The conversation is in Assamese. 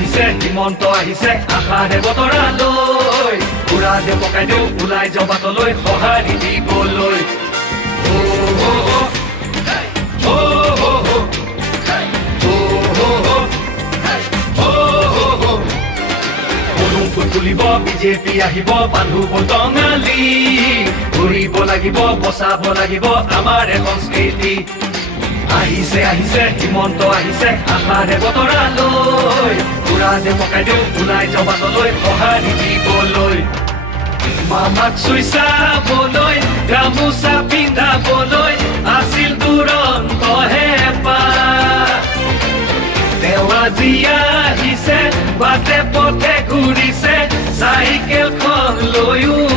আহিছে হিমন্ত আহিছে আশাৰে বতৰালৈ উৰা দে পকাই দিওঁ ওলাই যাওঁ বাটলৈ সঁহাৰি দিবলৈ তুলিব বিজেপি আহিব বান্ধু বটঙালী ঘূৰিব লাগিব বচাব লাগিব আমাৰ সংস্কৃতি আহিছে আহিছে হিমন্ত আহিছে আশাৰে বতৰালৈ উৰা দে পকাই দিওঁ ওলাই যাওঁ বাটলৈ সঁহাৰি দিবলৈ মামাক চুই চাবলৈ গামোচা পিন্ধাবলৈ আছিল দুৰন্ত হেঁপাহ তেওঁ আজি আহিছে বাটে পথে ঘূৰিছে চাইকেলখন লৈও